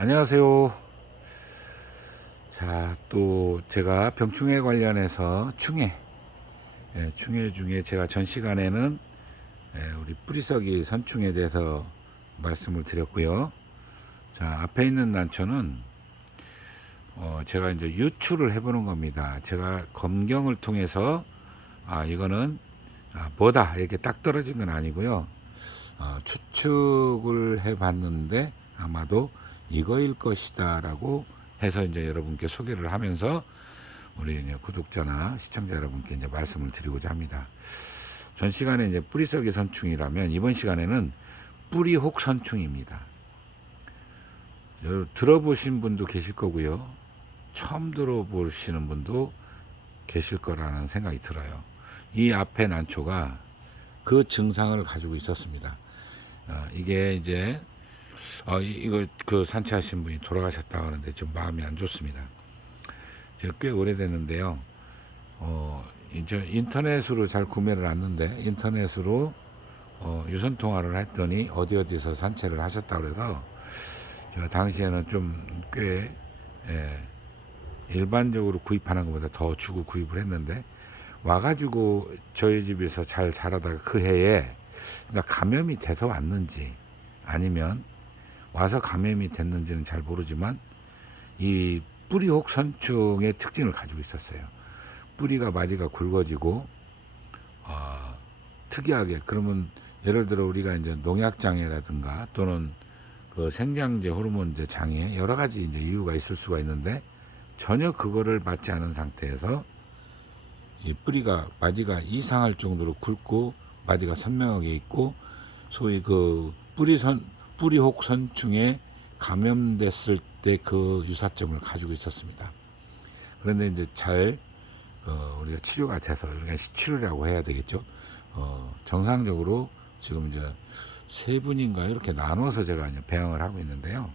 안녕하세요. 자, 또 제가 병충해 관련해서 충해 중에 제가 전 시간에는 우리 뿌리썩이 선충에 대해서 말씀을 드렸고요. 자, 앞에 있는 난초는 제가 이제 유추를 해보는 겁니다. 제가 검경을 통해서 이거는 뭐다 이렇게 딱 떨어진 건 아니고요. 추측을 해봤는데 아마도 이거일 것이다라고 해서 이제 여러분께 소개를 하면서 우리 이제 구독자나 시청자 여러분께 이제 말씀을 드리고자 합니다. 전 시간에 이제 뿌리썩이 선충이라면 이번 시간에는 뿌리혹 선충입니다. 들어보신 분도 계실 거고요. 처음 들어보시는 분도 계실 거라는 생각이 들어요. 이 앞에 난초가 그 증상을 가지고 있었습니다. 이게 이제 이거 그 산채하신 분이 돌아가셨다 하는데 좀 마음이 안 좋습니다. 제가 꽤 오래됐는데요. 이제 인터넷으로 잘 구매를 했는데 인터넷으로 유선 통화를 했더니 어디서 산채를 하셨다 그래서 제가 당시에는 좀 꽤 일반적으로 구입하는 것보다 더 주고 구입을 했는데 와가지고 저희 집에서 잘 자라다가 그 해에 그러니까 감염이 돼서 왔는지 아니면 와서 감염이 됐는지는 잘 모르지만 이 뿌리혹 선충의 특징을 가지고 있었어요. 뿌리가 마디가 굵어지고 특이하게 그러면 예를 들어 우리가 이제 농약 장애라든가 또는 그 생장제 호르몬제 장애 여러 가지 이제 이유가 있을 수가 있는데 전혀 그거를 맞지 않은 상태에서 이 뿌리가 마디가 이상할 정도로 굵고 마디가 선명하게 있고 소위 그 뿌리혹 선충에 감염됐을 때 그 유사점을 가지고 있었습니다. 그런데 이제 잘 우리가 치료가 돼서 우리가 치료라고 해야 되겠죠. 정상적으로 지금 이제 세 분인가 이렇게 나눠서 제가 이제 배양을 하고 있는데요.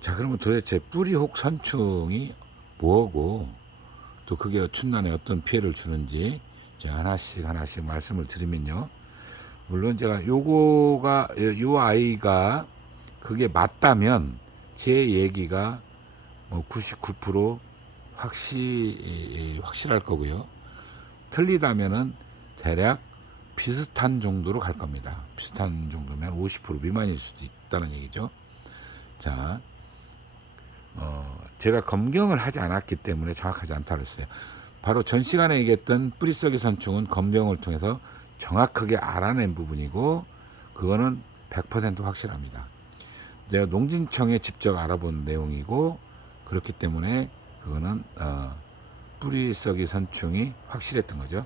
자, 그러면 도대체 뿌리혹 선충이 뭐고 또 그게 춘난에 어떤 피해를 주는지 제가 하나씩 말씀을 드리면요. 물론 제가 요 아이가 그게 맞다면 제 얘기가 뭐 99% 확실할 거고요. 틀리다면은 대략 비슷한 정도로 갈 겁니다. 비슷한 정도면 50% 미만일 수도 있다는 얘기죠. 자, 제가 검경을 하지 않았기 때문에 정확하지 않다고 했어요. 바로 전 시간에 얘기했던 뿌리썩이 선충은 검경을 통해서 정확하게 알아낸 부분이고 그거는 100% 확실합니다. 내가 농진청에 직접 알아본 내용이고 그렇기 때문에 그거는 뿌리썩이 선충이 확실했던 거죠.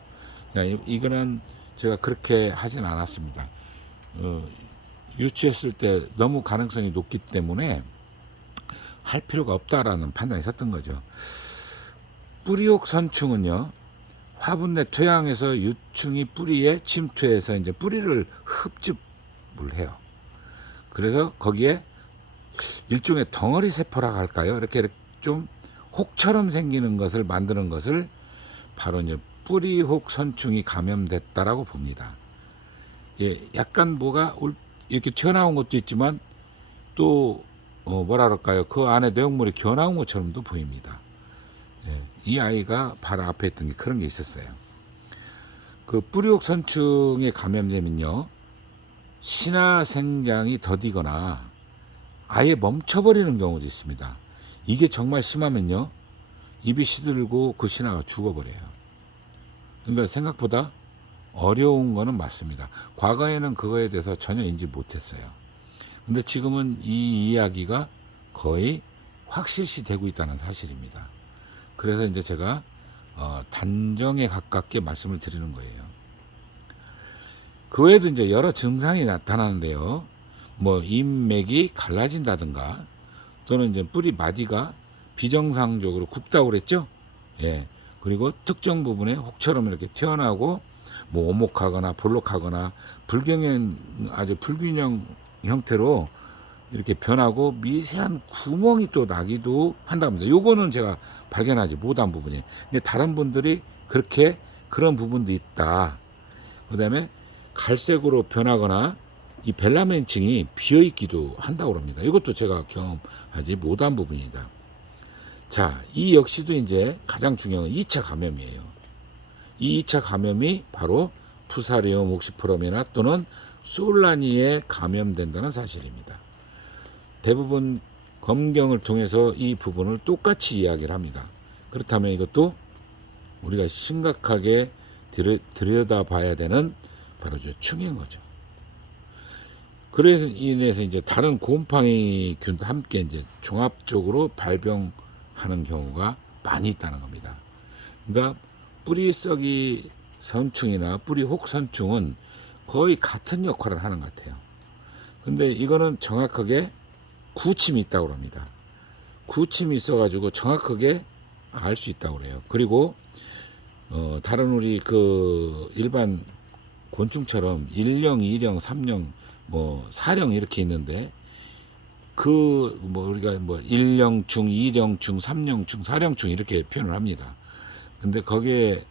이거는 제가 그렇게 하진 않았습니다. 유치했을 때 너무 가능성이 높기 때문에 할 필요가 없다라는 판단이 섰던 거죠. 뿌리혹 선충은요, 화분 내 토양에서 유충이 뿌리에 침투해서 이제 뿌리를 흡집을 해요. 그래서 거기에 일종의 덩어리 세포라고 할까요? 이렇게 좀 혹처럼 생기는 것을 만드는 것을 바로 이제 뿌리혹 선충이 감염됐다라고 봅니다. 예, 약간 뭐가 이렇게 튀어나온 것도 있지만 또 뭐라 그럴까요? 그 안에 내용물이 겨나온 것처럼도 보입니다. 예, 이 아이가 바로 앞에 있던 게 그런 게 있었어요. 그 뿌리혹 선충에 감염되면요, 신화 생장이 더디거나 아예 멈춰버리는 경우도 있습니다. 이게 정말 심하면요, 입이 시들고 그 신화가 죽어버려요. 그러니까 생각보다 어려운 거는 맞습니다. 과거에는 그거에 대해서 전혀 인지 못했어요. 근데 지금은 이 이야기가 거의 확실시 되고 있다는 사실입니다. 그래서 이제 제가 단정에 가깝게 말씀을 드리는 거예요. 그 외에도 이제 여러 증상이 나타나는데요. 뭐 잎맥이 갈라진다든가 또는 이제 뿌리 마디가 비정상적으로 굽다고 그랬죠. 예. 그리고 특정 부분에 혹처럼 이렇게 튀어나오고 뭐 오목하거나 볼록하거나 아주 불균형 형태로 이렇게 변하고 미세한 구멍이 또 나기도 한답니다. 요거는 제가 발견하지 못한 부분이에요. 근데 다른 분들이 그렇게 그런 부분도 있다. 그 다음에 갈색으로 변하거나 이 벨라멘층이 비어있기도 한다고 합니다. 이것도 제가 경험하지 못한 부분이다. 자, 이 역시도 이제 가장 중요한 2차 감염이에요. 이 2차 감염이 바로 푸사리움 옥시프럼이나 또는 솔라니에 감염된다는 사실입니다. 대부분 검경을 통해서 이 부분을 똑같이 이야기를 합니다. 그렇다면 이것도 우리가 심각하게 들여다봐야 되는 바로 충인 거죠. 그래서 인해서 이제 다른 곰팡이균도 함께 이제 종합적으로 발병하는 경우가 많이 있다는 겁니다. 그러니까 뿌리썩이 선충이나 뿌리혹 선충은 거의 같은 역할을 하는 것 같아요. 근데 이거는 정확하게 구침이 있다고 합니다. 구침이 있어가지고 정확하게 알 수 있다고 그래요. 그리고 다른 우리 그 일반 곤충처럼 1령, 2령, 3령, 뭐 4령 이렇게 있는데 그 뭐 우리가 뭐 1령충, 2령충, 3령충, 4령충 이렇게 표현을 합니다. 근데 거기에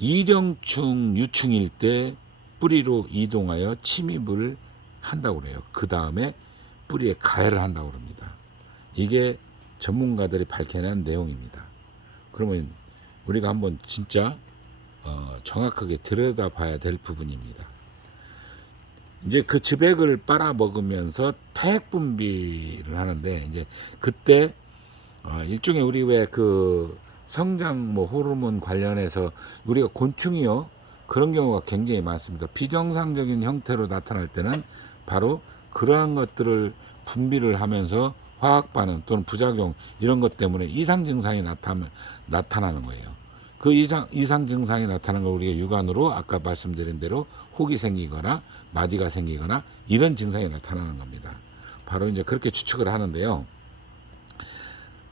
2령충 유충일 때 뿌리로 이동하여 침입을 한다고 그래요. 그 다음에 뿌리에 가해를 한다고 합니다. 이게 전문가들이 밝혀낸 내용입니다. 그러면 우리가 한번 진짜 정확하게 들여다봐야 될 부분입니다. 이제 그 즙액을 빨아먹으면서 태액 분비를 하는데 이제 그때 일종의 우리 왜 그 성장 뭐 호르몬 관련해서 우리가 곤충이요 그런 경우가 굉장히 많습니다. 비정상적인 형태로 나타날 때는 바로 그러한 것들을 분비를 하면서 화학 반응 또는 부작용 이런 것 때문에 이상 증상이 나타나는 거예요. 그 이상 증상이 나타나는 걸 우리가 육안으로 아까 말씀드린 대로 혹이 생기거나 마디가 생기거나 이런 증상이 나타나는 겁니다. 바로 이제 그렇게 추측을 하는데요.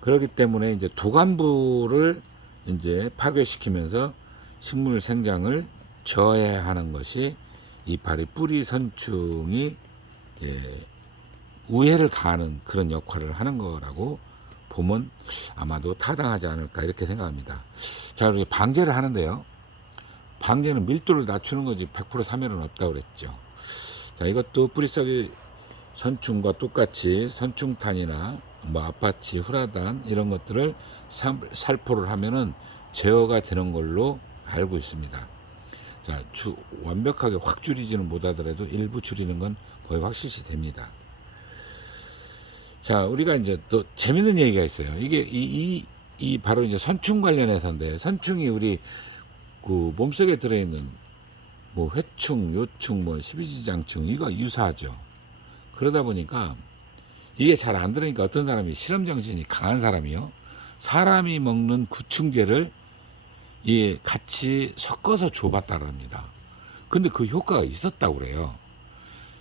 그렇기 때문에 이제 도감부를 이제 파괴시키면서 식물 생장을 저해하는 것이 이 바로 뿌리 선충이 우해를 가하는 그런 역할을 하는 거라고 보면 아마도 타당하지 않을까 이렇게 생각합니다. 자, 이렇게 방제를 하는데요. 방제는 밀도를 낮추는 거지 100% 사멸은 없다고 그랬죠. 자, 이것도 뿌리썩이 선충과 똑같이 선충탄이나 뭐 아파치, 후라단 이런 것들을 살포를 하면은 제어가 되는 걸로 알고 있습니다. 자, 완벽하게 확 줄이지는 못하더라도 일부 줄이는 건 거의 확실시 됩니다. 자, 우리가 이제 또 재밌는 얘기가 있어요. 이게 이 바로 이제 선충 관련해서인데, 선충이 우리 그 몸속에 들어있는 뭐 회충, 요충, 뭐 십이지장충 이거 유사하죠. 그러다 보니까 이게 잘 안 들으니까 어떤 사람이 실험 정신이 강한 사람이요, 사람이 먹는 구충제를 같이 섞어서 줘봤다고 합니다. 근데 그 효과가 있었다고 그래요.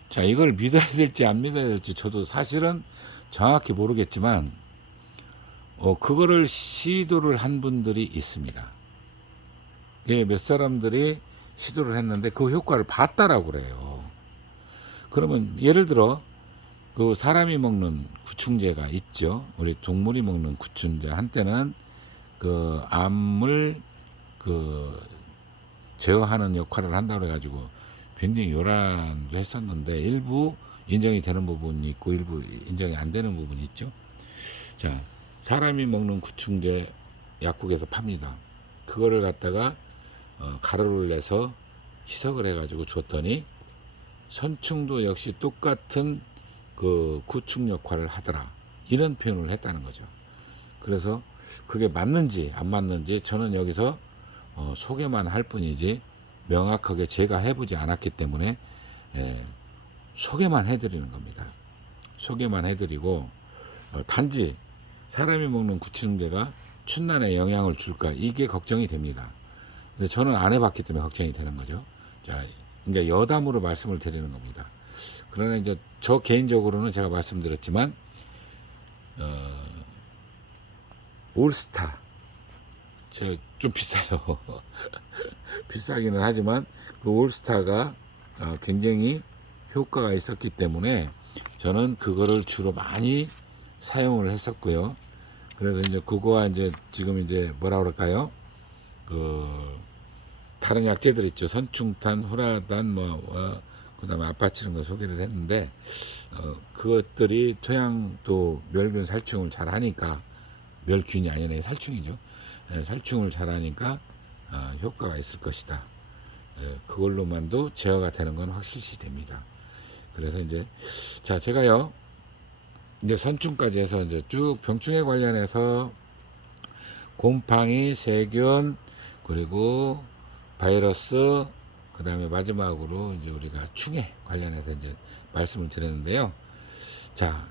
자, 이걸 믿어야 될지 안 믿어야 될지 저도 사실은 정확히 모르겠지만 그거를 시도를 한 분들이 있습니다. 예, 몇 사람들이 시도를 했는데 그 효과를 봤다라고 그래요. 그러면 예를 들어 그 사람이 먹는 구충제가 있죠. 우리 동물이 먹는 구충제, 한때는 그 암을 그 제어하는 역할을 한다고 해가지고 굉장히 요란도 했었는데 일부 인정이 되는 부분이 있고 일부 인정이 안 되는 부분이 있죠. 자, 사람이 먹는 구충제 약국에서 팝니다. 그거를 갖다가 가루를 내서 희석을 해가지고 줬더니 선충도 역시 똑같은 그 구충 역할을 하더라, 이런 표현을 했다는 거죠. 그래서 그게 맞는지 안 맞는지 저는 여기서 소개만 할 뿐이지 명확하게 제가 해보지 않았기 때문에 소개만 해드리는 겁니다. 소개만 해드리고 단지 사람이 먹는 구충제가 춘란에 영향을 줄까, 이게 걱정이 됩니다. 근데 저는 안 해봤기 때문에 걱정이 되는 거죠. 자, 그러니까 여담으로 말씀을 드리는 겁니다. 그러나 이제 저 개인적으로는 제가 말씀드렸지만 올스타 좀 비싸요. 비싸기는 하지만 그 올스타가 굉장히 효과가 있었기 때문에 저는 그거를 주로 많이 사용을 했었고요. 그래서 이제 그거와 이제 지금 이제 뭐라 그럴까요? 그 다른 약재들 있죠. 선충탄, 후라단, 그다음에 아파치는 거 소개를 했는데 그것들이 토양도 멸균 살충을 잘 하니까 멸균이 아니라 살충이죠. 살충을 잘 하니까 효과가 있을 것이다. 그걸로만도 제어가 되는 건 확실시 됩니다. 그래서 이제 자 제가요 이제 선충까지 해서 이제 쭉 병충해 관련해서 곰팡이, 세균, 그리고 바이러스, 그 다음에 마지막으로 이제 우리가 충해 관련해서 이제 말씀을 드렸는데요. 자,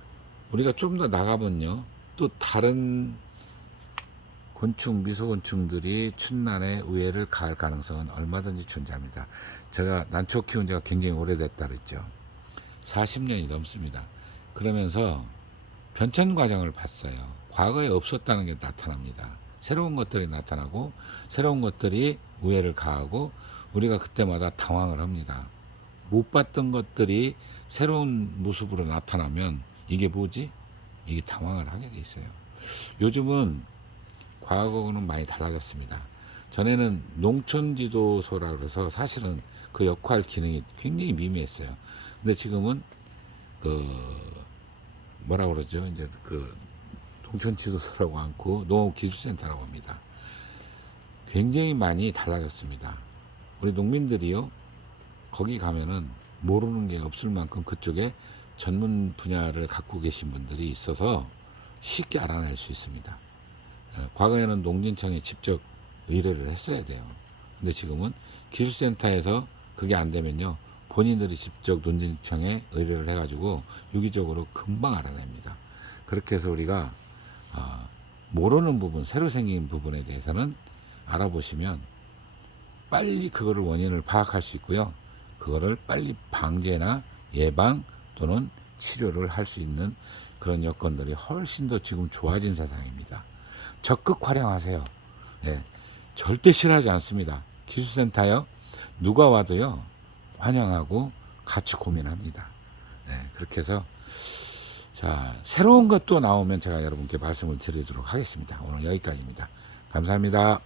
우리가 좀 더 나가면요, 또 다른 곤충, 미소곤충들이 춘난에 우해를 가할 가능성은 얼마든지 존재합니다. 제가 난초 키운 지가 굉장히 오래됐다 그랬죠. 40년이 넘습니다. 그러면서 변천 과정을 봤어요. 과거에 없었다는 게 나타납니다. 새로운 것들이 나타나고 새로운 것들이 우해를 가하고 우리가 그때마다 당황을 합니다. 못 봤던 것들이 새로운 모습으로 나타나면 이게 뭐지? 이게 당황을 하게 돼 있어요. 요즘은 과거는 많이 달라졌습니다. 전에는 농촌지도소라 그래서 사실은 그 역할 기능이 굉장히 미미했어요. 근데 지금은 그 뭐라 그러죠? 이제 그 농촌지도소라고 않고 농업기술센터라고 합니다. 굉장히 많이 달라졌습니다. 우리 농민들이요, 거기 가면은 모르는 게 없을 만큼 그쪽에 전문 분야를 갖고 계신 분들이 있어서 쉽게 알아낼 수 있습니다. 과거에는 농진청에 직접 의뢰를 했어야 돼요. 근데 지금은 기술센터에서 그게 안 되면요, 본인들이 직접 농진청에 의뢰를 해가지고 유기적으로 금방 알아냅니다. 그렇게 해서 우리가 모르는 부분, 새로 생긴 부분에 대해서는 알아보시면 빨리 그거를 원인을 파악할 수 있고요. 그거를 빨리 방제나 예방 또는 치료를 할 수 있는 그런 여건들이 훨씬 더 지금 좋아진 세상입니다. 적극 활용하세요. 네, 절대 싫어하지 않습니다. 기술센터요, 누가 와도요 환영하고 같이 고민합니다. 네, 그렇게 해서 자, 새로운 것도 나오면 제가 여러분께 말씀을 드리도록 하겠습니다. 오늘 여기까지입니다. 감사합니다.